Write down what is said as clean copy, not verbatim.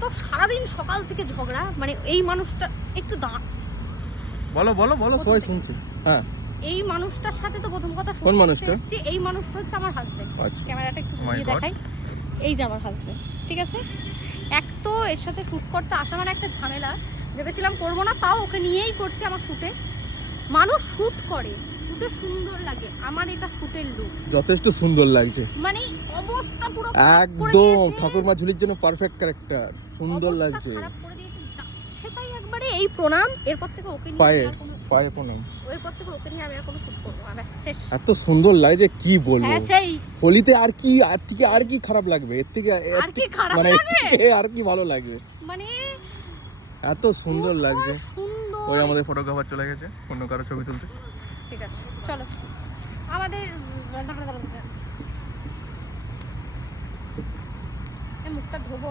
তো সারাদিন সকাল থেকে ঝগড়া, মানে এই মানুষটা একটু বলো বলো বলো, সবাই শুনছে। হ্যাঁ, এই মানুষটার সাথে তো প্রথম কথা কোন মানুষটা? এই মানুষটা হচ্ছে আমার হাজবেন্ড। আচ্ছা। ক্যামেরাটা একটু ঘুরিয়ে দেখাই, এই যে আমার হাজবেন্ড, ঠিক আছে। এক তো এর সাথে শ্যুট করতে আসা মানে একটা ঝামেলা, ভেবেছিলাম করবো না, তাও ওকে নিয়েই করছি আমার শ্যুটে। মানুষ শ্যুট করে, শ্যুটে সুন্দর লাগে, আমার এটা শ্যুটের লুক যথেষ্ট সুন্দর লাগছে, মানে অবস্থা পুরো একদম ঠাকুরমা ঝুলির জন্য পারফেক্ট ক্যারেক্টার, সুন্দর লাগছে, খারাপ করে দিয়েছে, যাচ্ছে তাই একবারে। এই প্রণাম, এরপর থেকে ওকে নিয়ে পায়ে আর কোনো পায়ে প্রণাম। এরপর থেকে ওকে নিয়ে আমি আর কোনো শ্যুট করবো না, ব্যাস শেষ। এত সুন্দর লাগছে কি বলবো। হ্যাঁ সেই হোলিতে আর কি, আর থেকে আর কি খারাপ লাগবে এর থেকে, আর কি খারাপ মানে লাগবে, আর কি ভালো লাগবে, মানে এত সুন্দর লাগছে। সুন্দর। ওই আমাদের ফটোগ্রাফার চলে গেছে অন্য কারো ছবি তুলতে। ঠিক আছে চলো, আমাদের মুখটা ধোবো।